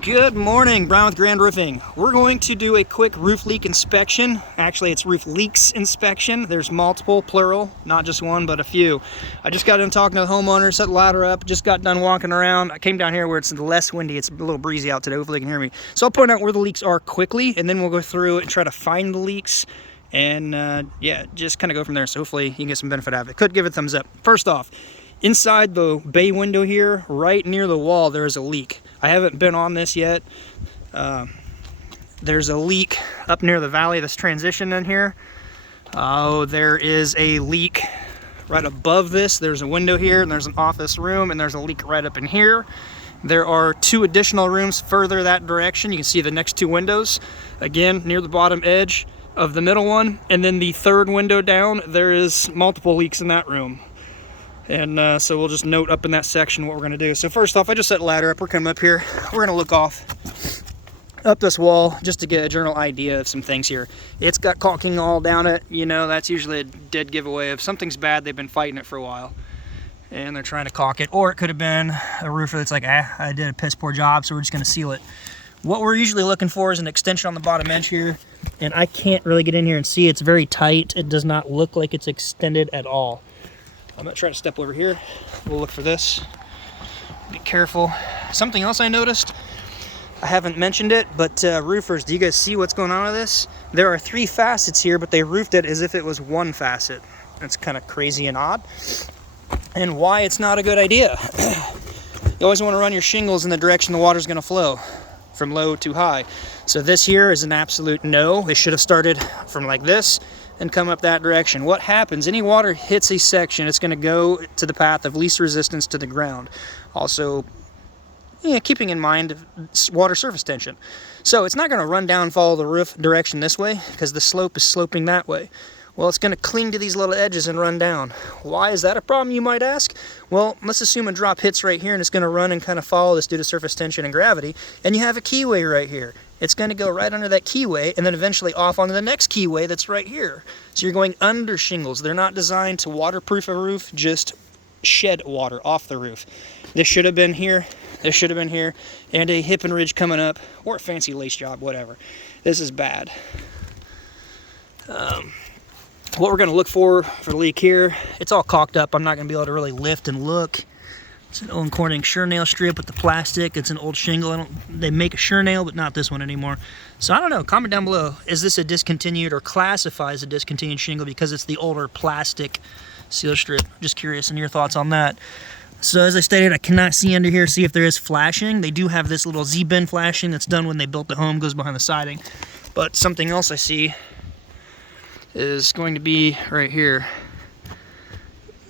Good morning, Brown with Grand Roofing. We're going to do a quick roof leak inspection. Actually, it's roof leaks inspection. There's multiple, plural, not just one, but a few. I just got done talking to the homeowner, set the ladder up, just got done walking around. I came down here where it's less windy. It's a little breezy out today. Hopefully you can hear me. So I'll point out where the leaks are quickly, and then we'll go through and try to find the leaks. And yeah, just kind of go from there. So hopefully you can get some benefit out of it. Could give it a thumbs up. First off, inside the bay window here, right near the wall, there is a leak. I haven't been on this yet. There's a leak up near the valley that's transitioned in here. Oh, there is a leak right above this. There's a window here, and there's an office room, and there's a leak right up in here. There are two additional rooms further that direction. You can see the next two windows, again, near the bottom edge of the middle one. And then the third window down, there is multiple leaks in that room. And so we'll just note up in that section what we're gonna do. So first off, I just set the ladder up. We're coming up here. We're gonna look off up this wall just to get a general idea of some things here. It's got caulking all down it. You know, that's usually a dead giveaway. If something's bad, they've been fighting it for a while and they're trying to caulk it. Or it could have been a roofer that's like, I did a piss poor job, so we're just gonna seal it. What we're usually looking for is an extension on the bottom edge here. And I can't really get in here and see. It's very tight. It does not look like it's extended at all. I'm gonna try to step over here. We'll look for this. Be careful. Something else I noticed, I haven't mentioned it, but roofers, do you guys see what's going on with this? There are 3 facets here, but they roofed it as if it was 1 facet. That's kind of crazy and odd. And why it's not a good idea. You always want to run your shingles in the direction the water's gonna flow, from low to high. So this here is an absolute no. They should have started from like this and come up that direction. What happens, any water hits a section, it's gonna go to the path of least resistance to the ground. Also, keeping in mind water surface tension. So it's not gonna run down and follow the roof direction this way because the slope is sloping that way. Well, it's gonna cling to these little edges and run down. Why is that a problem, you might ask? Well, let's assume a drop hits right here and it's gonna run and kind of follow this due to surface tension and gravity, and you have a keyway right here. It's gonna go right under that keyway and then eventually off onto the next keyway that's right here. So you're going under shingles. They're not designed to waterproof a roof, just shed water off the roof. This should have been here, this should have been here, and a hip and ridge coming up, or a fancy lace job, whatever. This is bad. What we're going to look for the leak here, it's all caulked up. I'm not going to be able to really lift and look. It's an old Corning sure nail strip with the plastic. It's an old shingle. They make a sure nail, but not this one anymore. So I don't know. Comment down below. Is this a discontinued or classifies a discontinued shingle because it's the older plastic seal strip? Just curious in your thoughts on that. So as I stated, I cannot see under here, see if there is flashing. They do have this little Z-bend flashing that's done when they built the home, goes behind the siding. But something else I see is going to be right here.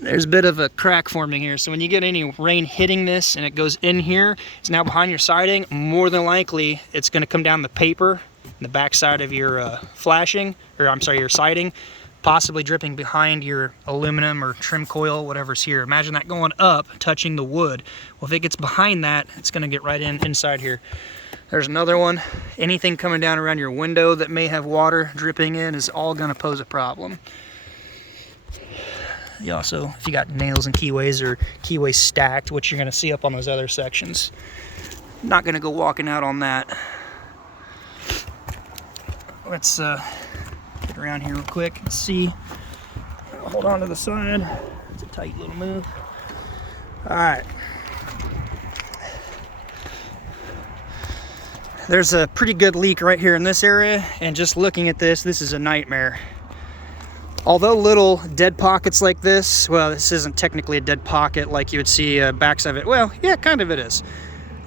There's a bit of a crack forming here. So when you get any rain hitting this and it goes in here, it's now behind your siding, more than likely it's going to come down the paper, the back side of your flashing, or I'm sorry, your siding, possibly dripping behind your aluminum or trim coil, whatever's here. Imagine that going up, touching the wood. Well, if it gets behind that, it's going to get right inside here. There's another one. Anything coming down around your window that may have water dripping in is all going to pose a problem. You also, if you got nails and keyways or keyways stacked, which you're going to see up on those other sections. Not going to go walking out on that. Let's get around here real quick and see. Hold on to the side. It's a tight little move. All right. There's a pretty good leak right here in this area, and just looking at this is a nightmare. Although little dead pockets like this, well, this isn't technically a dead pocket like you would see backs of it. Well, yeah, kind of it is.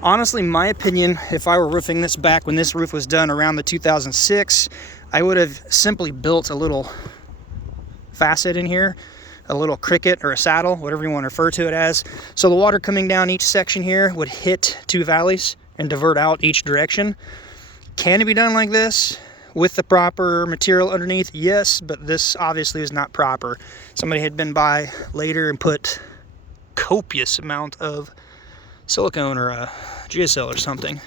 Honestly, my opinion, if I were roofing this back when this roof was done around the 2006, I would have simply built a little facet in here, a little cricket or a saddle, whatever you want to refer to it as. So the water coming down each section here would hit 2 valleys and divert out each direction. Can it be done like this with the proper material underneath? Yes, but this obviously is not proper. Somebody had been by later and put copious amount of silicone or a geocell or something.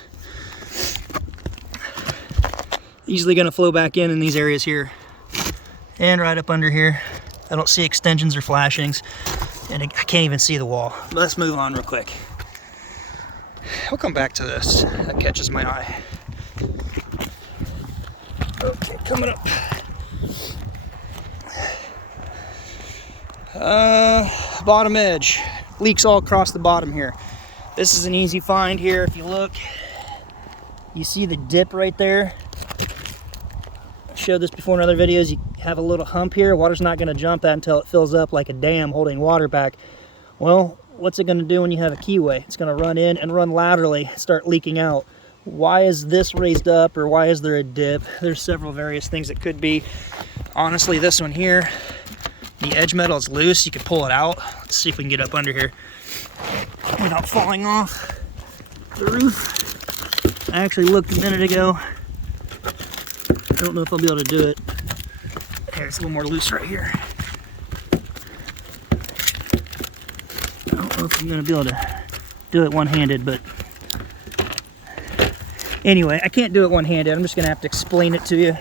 Easily going to flow back in these areas here and right up under here. I don't see extensions or flashings, and I can't even see the wall. But let's move on real quick. I'll come back to this. That catches my eye. Okay, coming up. Bottom edge. Leaks all across the bottom here. This is an easy find here. If you look, you see the dip right there. I showed this before in other videos. You have a little hump here. Water's not going to jump that until it fills up like a dam holding water back. Well, what's it going to do when you have a keyway? It's going to run in and run laterally, start leaking out. Why is this raised up, or why is there a dip? There's several various things it could be. Honestly, this one here, the edge metal is loose. You can pull it out. Let's see if we can get up under here without falling off the roof. I actually looked a minute ago. I don't know if I'll be able to do it. Here, it's a little more loose right here. I don't know if I'm going to be able to do it one-handed, but anyway, I can't do it one-handed. I'm just going to have to explain it to you.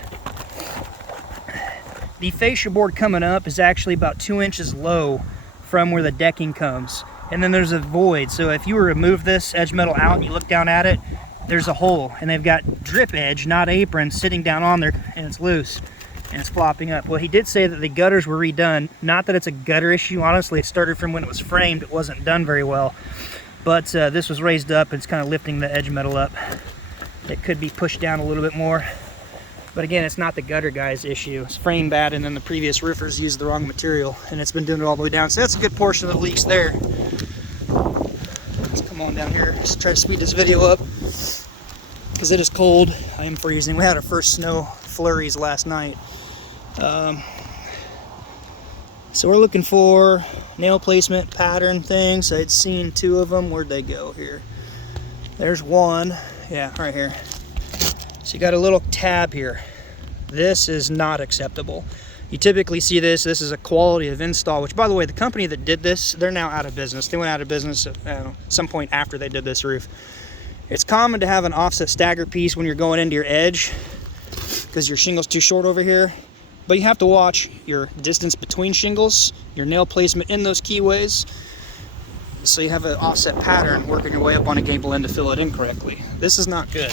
The fascia board coming up is actually about 2 inches low from where the decking comes. And then there's a void. So if you were to move this edge metal out and you look down at it, there's a hole. And they've got drip edge, not apron, sitting down on there, and it's loose. And it's flopping up. Well, he did say that the gutters were redone. Not that it's a gutter issue. Honestly, it started from when it was framed. It wasn't done very well. But this was raised up. It's kind of lifting the edge metal up. It could be pushed down a little bit more. But again, it's not the gutter guy's issue. It's frame bad, and then the previous roofers used the wrong material, and it's been doing it all the way down. So that's a good portion of the leaks there. Let's come on down here. Just try to speed this video up because it is cold. I am freezing. We had our first snow flurries last night. So we're looking for nail placement pattern things. I'd seen 2 of them. Where'd they go here? There's one. Yeah, right here. So you got a little tab here. This is not acceptable. You typically see this. This is a quality of install, which, by the way, the company that did this, they're now out of business. They went out of business at some point after they did this roof. It's common to have an offset stagger piece when you're going into your edge because your shingle's too short over here. But you have to watch your distance between shingles, your nail placement in those keyways, so you have an offset pattern working your way up on a gable end to fill it in correctly. This is not good.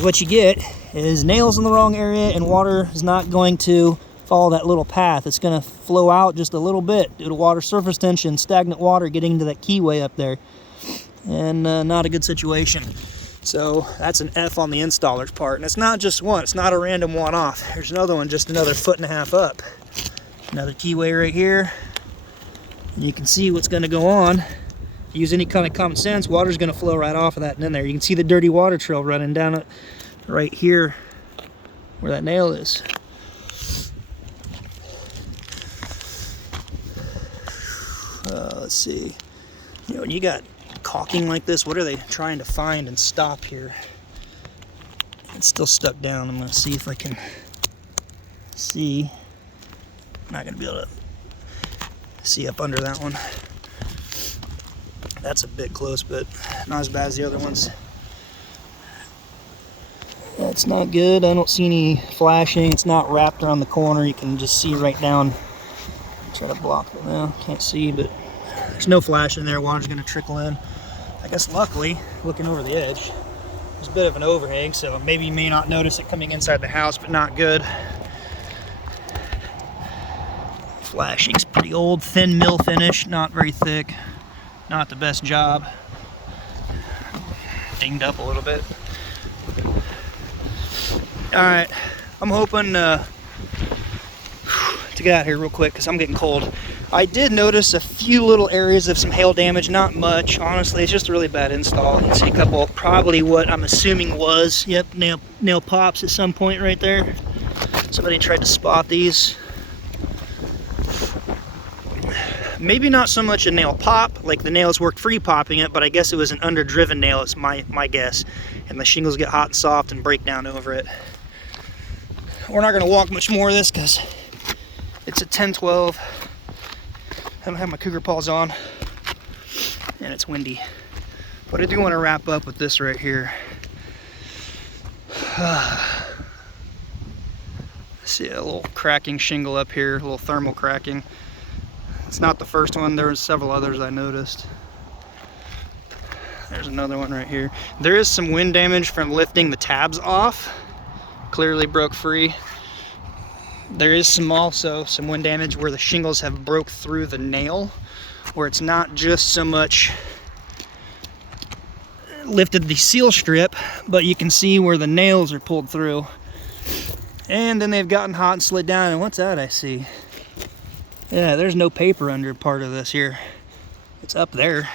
What you get is nails in the wrong area, and water is not going to follow that little path. It's going to flow out just a little bit due to water surface tension, stagnant water getting into that keyway up there, and not a good situation. So that's an F on the installer's part, and it's not just one. It's not a random one-off. There's another one just another 1.5 foot up. Another keyway right here, and you can see what's going to go on. If you use any kind of common sense, water's going to flow right off of that and in there. You can see the dirty water trail running down it right here where that nail is. Let's see. You know, when you got caulking like this, what are they trying to find and stop here? It's still stuck down. I'm going to see if I can see. I'm not going to be able to see up under that one. That's a bit close, but not as bad as the other ones. That's not good. I don't see any flashing. It's not wrapped around the corner. You can just see right down. Try to block it now. Can't see, but there's no flash in there. Water's going to trickle in. I guess luckily, looking over the edge, there's a bit of an overhang, so maybe you may not notice it coming inside the house, but not good. Flashing's pretty old, thin mill finish, not very thick. Not the best job. Dinged up a little bit. Alright, I'm hoping to get out here real quick because I'm getting cold. I did notice a few little areas of some hail damage, not much. Honestly, it's just a really bad install. You can see a couple, probably what I'm assuming was, yep, nail pops at some point right there. Somebody tried to spot these. Maybe not so much a nail pop, like the nails worked free popping it, but I guess it was an underdriven nail, it's my guess. And the shingles get hot and soft and break down over it. We're not going to walk much more of this because it's a 10-12. I don't have my cougar paws on, and it's windy. But I do want to wrap up with this right here. See a little cracking shingle up here, a little thermal cracking. It's not the first one, there were several others I noticed. There's another one right here. There is some wind damage from lifting the tabs off. Clearly broke free. There is also some wind damage where the shingles have broke through the nail, where it's not just so much lifted the seal strip, but you can see where the nails are pulled through. And then they've gotten hot and slid down, and what's that I see? Yeah, there's no paper under part of this here. It's up there.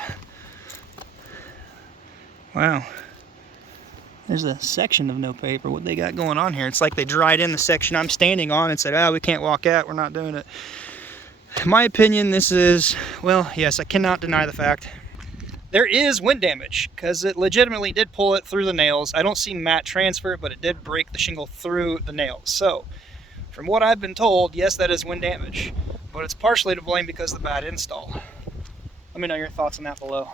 Wow. There's a section of no paper. What they got going on here? It's like they dried in the section I'm standing on and said, ah, we can't walk out, we're not doing it. In my opinion, this is, well, yes, I cannot deny the fact there is wind damage, because it legitimately did pull it through the nails. I don't see mat transfer, but it did break the shingle through the nails. So, from what I've been told, yes, that is wind damage, but it's partially to blame because of the bad install. Let me know your thoughts on that below.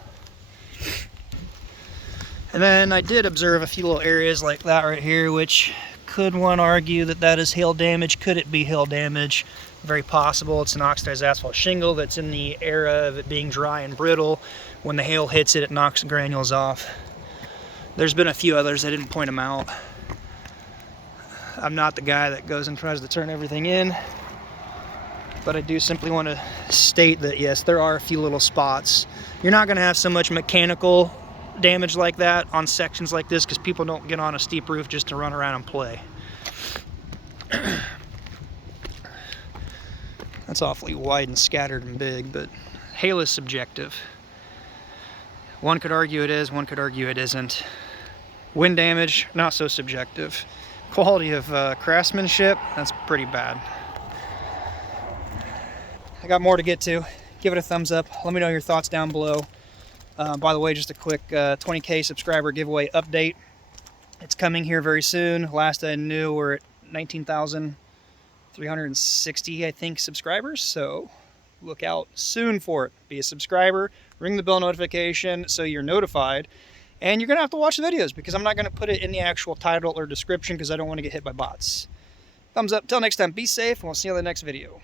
And then I did observe a few little areas like that right here, which could one argue that that is hail damage? Could it be hail damage? Very possible. It's an oxidized asphalt shingle that's in the era of it being dry and brittle. When the hail hits it, it knocks the granules off. There's been a few others, I didn't point them out. I'm not the guy that goes and tries to turn everything in, but I do simply want to state that yes, there are a few little spots. You're not going to have so much mechanical damage like that on sections like this because people don't get on a steep roof just to run around and play. That's awfully wide and scattered and big, but hail is subjective. One could argue it is, one could argue it isn't. Wind damage, not so subjective. Quality of craftsmanship, that's pretty bad. I got more to get to. Give it a thumbs up. Let me know your thoughts down below. By the way, just a quick 20K subscriber giveaway update. It's coming here very soon. Last I knew, we're at 19,360, I think, subscribers. So look out soon for it. Be a subscriber, ring the bell notification so you're notified. And you're going to have to watch the videos because I'm not going to put it in the actual title or description because I don't want to get hit by bots. Thumbs up. Till next time, be safe, and we'll see you on the next video.